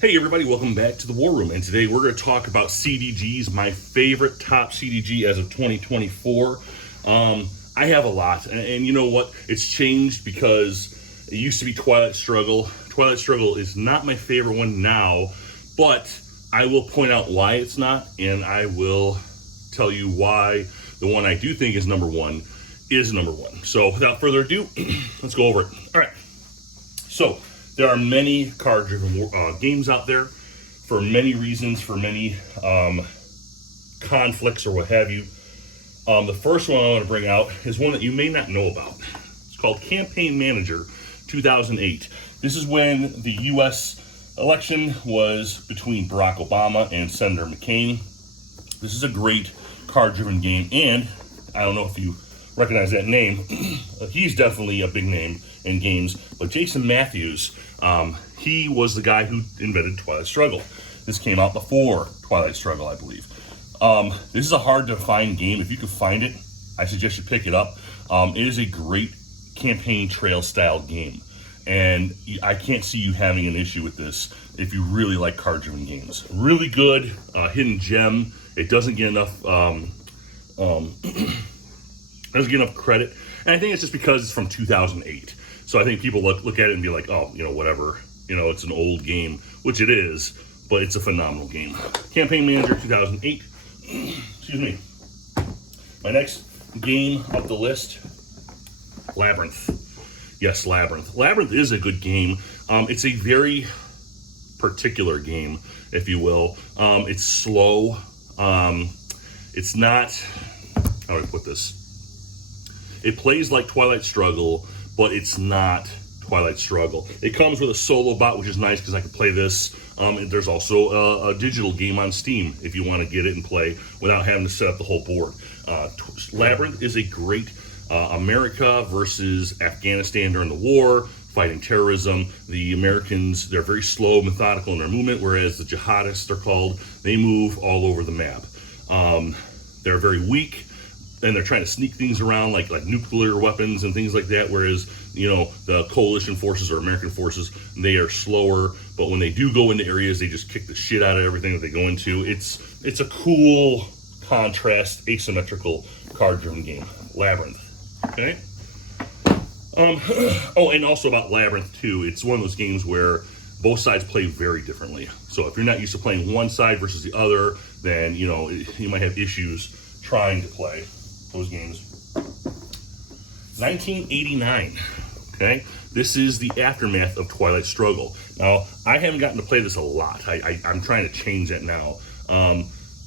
Hey everybody, welcome back to the War Room, and today we're going to talk about CDGs, my favorite top CDG as of 2024. I have a lot, and you know what? It's changed because it used to be Twilight Struggle. Twilight Struggle is not my favorite one now, but I will point out why it's not, and I will tell you why the one I do think is number one is number one. So without further ado, let's go over it. All right, so there are many card-driven games out there for many reasons, for many conflicts or what have you. The first one I want to bring out is one that you may not know about. It's called Campaign Manager 2008. This is when the U.S. election was between Barack Obama and Senator McCain. This is a great card-driven game, and I don't know if you recognize that name. He's definitely a big name in games, but Jason Matthews, he was the guy who invented Twilight Struggle. This came out before Twilight Struggle, I believe. This is a hard to find game. If you can find it, I suggest you pick it up. It is a great campaign trail style game, and I can't see you having an issue with this if you really like card-driven games. Really good hidden gem. It doesn't get enough doesn't get enough credit, and I think it's just because it's from 2008. So I think people look at it and be like, oh, you know, whatever, you know, it's an old game, which it is, but it's a phenomenal game. Campaign Manager 2008. Excuse me. My next game up the list, Labyrinth. Yes, Labyrinth. Labyrinth is a good game. It's a very particular game, if you will. It's slow. It's not, how do I put this? It plays like Twilight Struggle, but it's not Twilight Struggle. It comes with a solo bot, which is nice because I can play this. There's also a digital game on Steam if you want to get it and play without having to set up the whole board. Labyrinth is a great America versus Afghanistan during the war, fighting terrorism. The Americans, they're very slow, methodical in their movement, whereas the jihadists, they're called, they move all over the map. They're very weak, and they're trying to sneak things around like nuclear weapons and things like that, whereas, you know, the coalition forces or American forces, they are slower, but when they do go into areas, they just kick the shit out of everything that they go into. It's a cool contrast, asymmetrical card-driven game, Labyrinth, okay? Oh, and also about Labyrinth too, it's one of those games where both sides play very differently. So if you're not used to playing one side versus the other, then, you know, you might have issues trying to play those games. 1989, okay? This is the aftermath of Twilight Struggle. Now, I haven't gotten to play this a lot. I'm trying to change that now.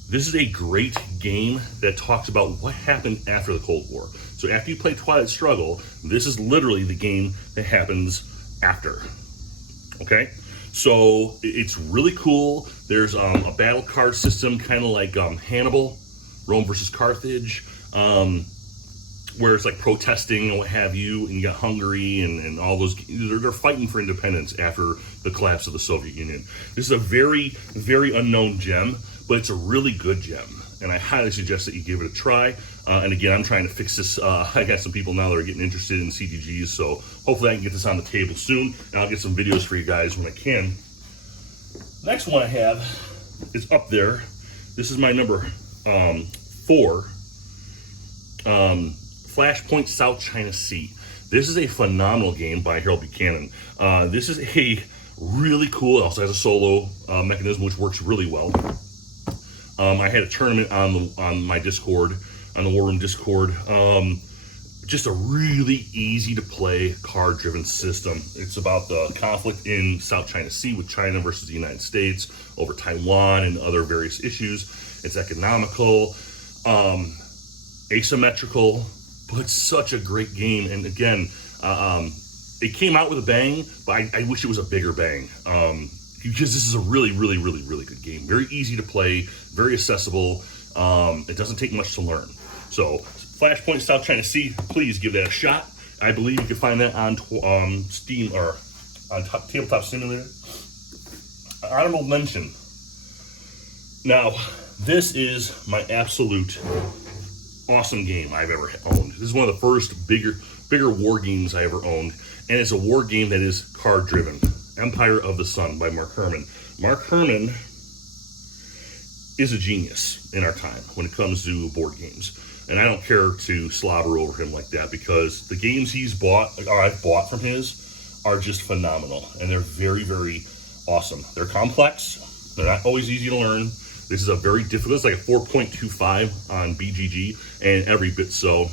This is a great game that talks about what happened after the Cold War. So after you play Twilight Struggle, this is literally the game that happens after, okay? So it's really cool. There's a battle card system, kind of like Hannibal, Rome versus Carthage, where it's like protesting and what have you, and you got Hungary and all those. They're fighting for independence after the collapse of the Soviet Union. This is a very, very unknown gem, but it's a really good gem, and I highly suggest that you give it a try. And again, I'm trying to fix this. I got some people now that are getting interested in CDGs, so hopefully I can get this on the table soon, and I'll get some videos for you guys when I can. Next one I have is up there. This is my number 4. Flashpoint South China Sea. This is a phenomenal game by Harold Buchanan. This is a really cool, it also has a solo mechanism which works really well. I had a tournament on my Discord, on the War Room Discord. Just a really easy to play card-driven system. It's about the conflict in South China Sea with China versus the United States over Taiwan and other various issues. It's economical, asymmetrical, but such a great game. And again, it came out with a bang, but I wish it was a bigger bang. Because this is a really, really, really, really good game. Very easy to play, very accessible. It doesn't take much to learn. So, Flashpoint South China Sea, please give that a shot. I believe you can find that on Steam or on Tabletop Simulator. Honorable mention. Now, this is my absolute awesome game I've ever owned. This is one of the first bigger war games I ever owned, and it's a war game that is card driven. Empire of the Sun by Mark Herman. Mark Herman is a genius in our time when it comes to board games. And I don't care to slobber over him like that, because the games he's bought, or I've bought from his, are just phenomenal. And they're very, very awesome. They're complex. They're not always easy to learn. This is a very difficult, it's like a 4.25 on BGG, and every bit so.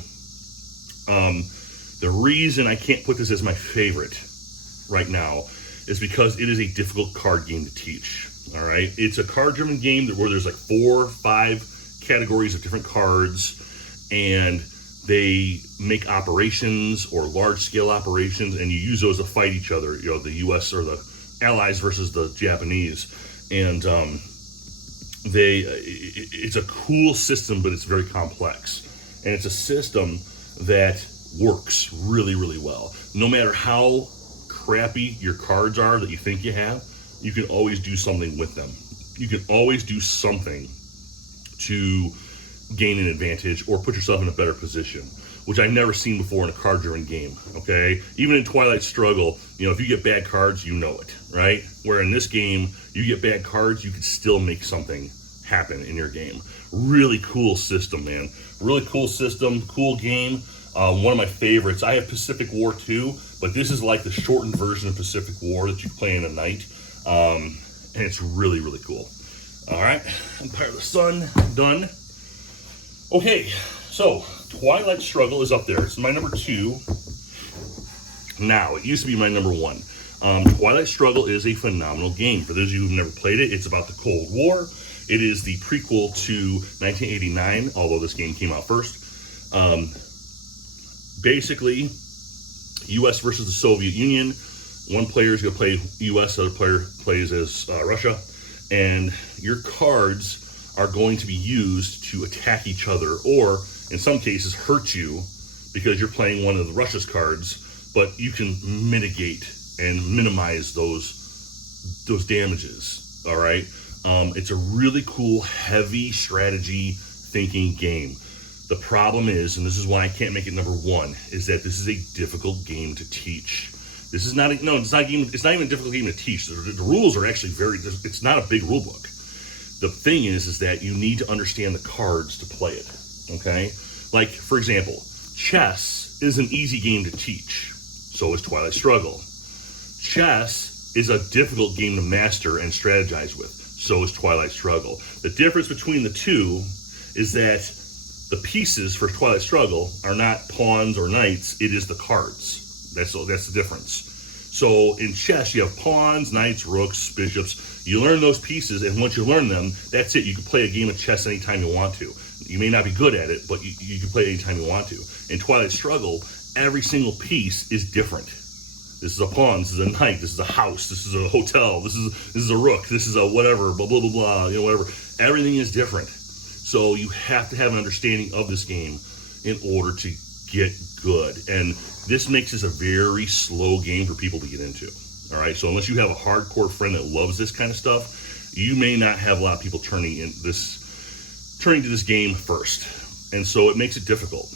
The reason I can't put this as my favorite right now is because it is a difficult card game to teach. All right, it's a card-driven game where there's like 4 or 5 categories of different cards, and they make operations or large-scale operations, and you use those to fight each other. You know, the U.S. or the Allies versus the Japanese, and it's a cool system, but it's very complex, and it's a system that works really, really well. No matter how crappy your cards are that you think you have, you can always do something with them. You can always do something to gain an advantage or put yourself in a better position, which I've never seen before in a card-driven game, okay? Even in Twilight Struggle, you know, if you get bad cards, you know it, right? Where in this game, you get bad cards, you can still make something happen in your game. Really cool system, man. Really cool system, cool game. One of my favorites. I have Pacific War 2, but this is like the shortened version of Pacific War that you play in a night. And it's really, really cool. All right, Empire of the Sun, done. Okay, so Twilight Struggle is up there. It's my number 2. Now, it used to be my number 1. Twilight Struggle is a phenomenal game. For those of you who've never played it, it's about the Cold War. It is the prequel to 1989, although this game came out first. Basically, U.S. versus the Soviet Union. One player is going to play U.S., the other player plays as Russia. And your cards are going to be used to attack each other, or in some cases hurt you, because you're playing one of the Russia's cards, but you can mitigate and minimize those damages, all right? It's a really cool, heavy strategy thinking game. The problem is, and this is why I can't make it number 1, is that this is a difficult game to teach. This is not it's not even a difficult game to teach. The rules are actually it's not a big rule book. The thing is that you need to understand the cards to play it, okay? Like, for example, chess is an easy game to teach. So is Twilight Struggle. Chess is a difficult game to master and strategize with. So is Twilight Struggle. The difference between the two is that the pieces for Twilight Struggle are not pawns or knights, it is the cards. That's the difference. So in chess, you have pawns, knights, rooks, bishops. You learn those pieces, and once you learn them, that's it. You can play a game of chess anytime you want to. You may not be good at it, but you can play it anytime you want to. In Twilight Struggle, every single piece is different. This is a pawn, this is a knight, this is a house, this is a hotel, this is a rook, this is a whatever, blah, blah, blah, blah, you know, whatever. Everything is different. So you have to have an understanding of this game in order to get good. And this makes this a very slow game for people to get into. All right, so unless you have a hardcore friend that loves this kind of stuff, you may not have a lot of people turning to this game first. And so it makes it difficult,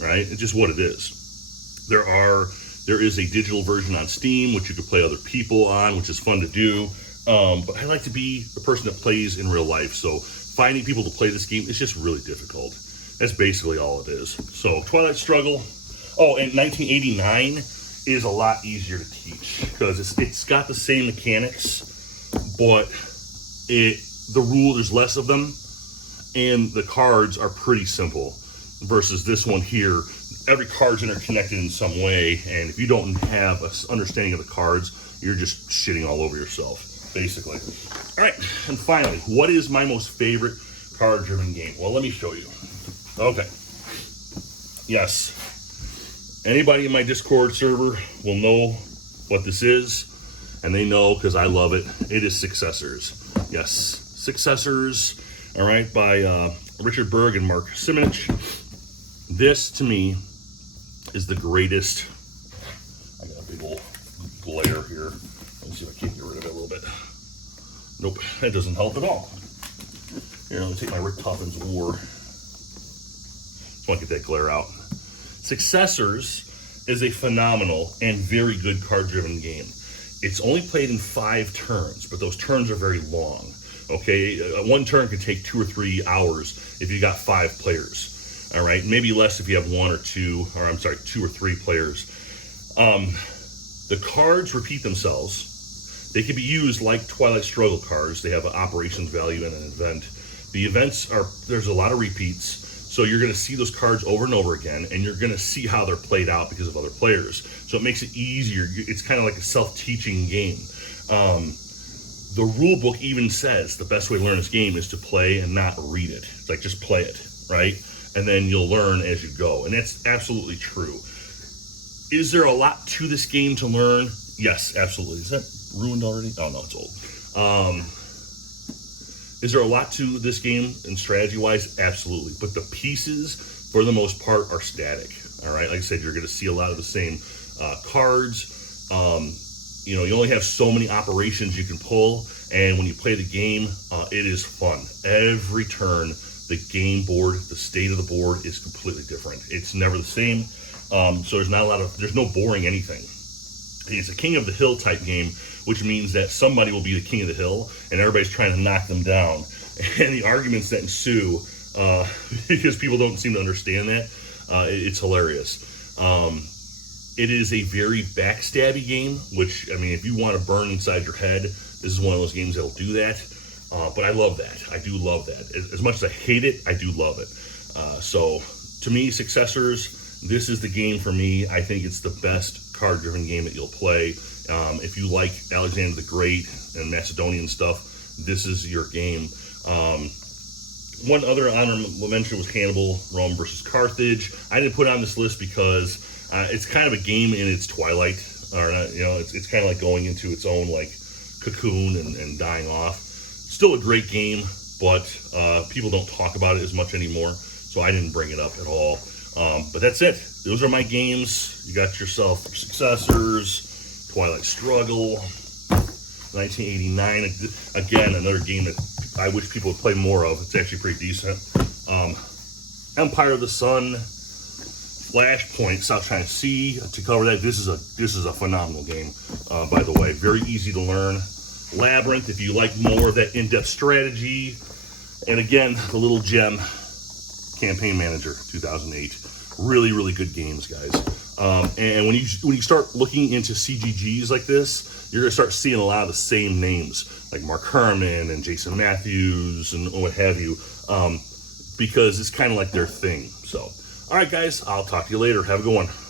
right? It's just what it is. There is a digital version on Steam, which you can play other people on, which is fun to do. But I like to be the person that plays in real life. So finding people to play this game is just really difficult. That's basically all it is. So Twilight Struggle. Oh, and 1989 is a lot easier to teach because it's got the same mechanics, but there's less of them, and the cards are pretty simple. Versus this one here, every card's interconnected in some way, and if you don't have an understanding of the cards, you're just shitting all over yourself, basically. All right, and finally, what is my most favorite card-driven game? Well, let me show you. Okay. Yes. Anybody in my Discord server will know what this is, and they know because I love it. It is Successors. Yes, Successors, all right, by Richard Berg and Mark Simonich. This, to me, is the greatest. I got a big old glare here. Let me see if I can get rid of it a little bit. Nope, that doesn't help at all. Here, let me take my Rick Toffin's War. Just want to get that glare out. Successors is a phenomenal and very good card-driven game. It's only played in 5 turns, but those turns are very long. Okay, one turn could take 2 or 3 hours if you got 5 players. All right, maybe less if you have 1 or 2, or I'm sorry, 2 or 3 players. The cards repeat themselves. They can be used like Twilight Struggle cards. They have an operations value and an event. The events there's a lot of repeats. So you're going to see those cards over and over again, and you're going to see how they're played out because of other players. So it makes it easier. It's kind of like a self-teaching game. The rule book even says the best way to learn this game is to play and not read it. It's like, just play it, right? And then you'll learn as you go. And that's absolutely true. Is there a lot to this game to learn? Yes, absolutely. Is that ruined already? Oh, no, it's old. Is there a lot to this game and strategy-wise? Absolutely. But the pieces, for the most part, are static. All right? Like I said, you're going to see a lot of the same cards. You know, you only have so many operations you can pull. And when you play the game, it is fun. Every turn, the game board, the state of the board is completely different. It's never the same. So there's no boring anything. It's a king of the hill type game, which means that somebody will be the king of the hill and everybody's trying to knock them down. And the arguments that ensue, because people don't seem to understand that, it's hilarious. It is a very backstabby game, which, I mean, if you want to burn inside your head, this is one of those games that'll do that. But I love that. I do love that. As much as I hate it, I do love it. So to me, Successors, this is the game for me. I think it's the best card-driven game that you'll play. If you like Alexander the Great and Macedonian stuff, this is your game. One other honorable mention was Hannibal, Rome versus Carthage. I didn't put it on this list because it's kind of a game in its twilight, or not, you know, it's kind of like going into its own like cocoon and dying off. Still a great game, but people don't talk about it as much anymore, so I didn't bring it up at all. But that's it. Those are my games. You got yourself Successors, Twilight Struggle, 1989. Again, another game that I wish people would play more of. It's actually pretty decent. Empire of the Sun, Flashpoint, South China Sea. To cover that, this is a phenomenal game. By the way, very easy to learn. Labyrinth, if you like more of that in-depth strategy. And again, the little gem, Campaign Manager 2008. Really, really good games, guys. And when you start looking into CGGs like this, you're gonna start seeing a lot of the same names, like Mark Herman and Jason Matthews and what have you, because it's kind of like their thing. So, all right, guys, I'll talk to you later. Have a good one.